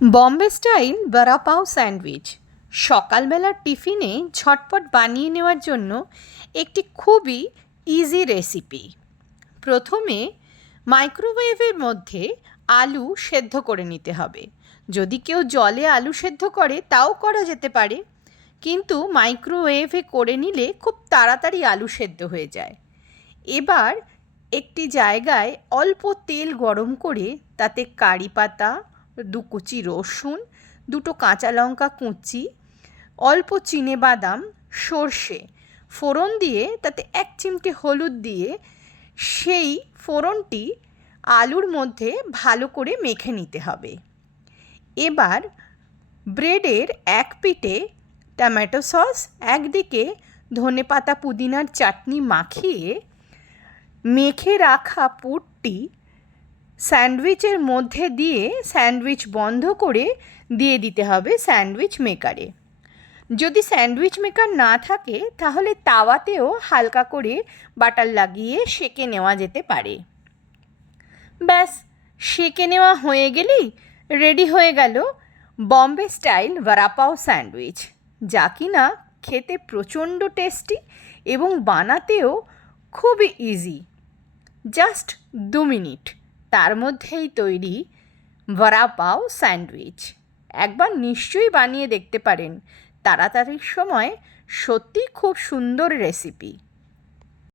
Bombay style বড়া পাও sandwich সকালবেলার টিফিনে ঝটপট বানিয়ে নেওয়ার জন্য একটি খুবই ইজি রেসিপি। প্রথমে মাইক্রোওয়েভের মধ্যে আলু সেদ্ধ করে নিতে হবে। যদি কেউ জলে আলু সেদ্ধ করে তাও করা যেতে পারে, কিন্তু মাইক্রোওয়েভে করে নিলে খুব তাড়াতাড়ি আলু সেদ্ধ হয়ে যায়। এবার একটি জায়গায় অল্প তেল গরম করে তাতে কারি পাতা, 2 কুচি রসুন, 2টো কাঁচা লঙ্কা কুচি, অল্প চিনেবাদাম, সর্ষে ফোড়ন দিয়ে তাতে 1 চিমটে হলুদ দিয়ে সেই ফোড়নটি আলুর মধ্যে ভালো করে মেখে নিতে হবে। এবার ব্রেডের এক পিঠে টমেটো সস, একদিকে ধনেপাতা পুদিনার চাটনি মাখিয়ে মেখে রাখা পুরটি স্যান্ডউইচের মধ্যে দিয়ে স্যান্ডউইচ বন্ধ করে দিয়ে দিতে হবে স্যান্ডউইচ মেকারে। যদি স্যান্ডউইচ মেকার না থাকে তাহলে তাওয়াতেও হালকা করে বাটার লাগিয়ে সেঁকে নেওয়া যেতে পারে। ব্যাস, সেঁকে নেওয়া হয়ে গেলেই রেডি হয়ে গেল বম্বে স্টাইল বড়া পাও স্যান্ডউইচ, যা কিনা খেতে প্রচণ্ড টেস্টি এবং বানাতেও খুবই ইজি। জাস্ট 2 মিনিট তার মধ্যেই তৈরি বড়া পাও স্যান্ডউইচ। একবার নিশ্চয়ই বানিয়ে দেখতে পারেন। তাড়াতাড়ির সময় সত্যি খুব সুন্দর রেসিপি।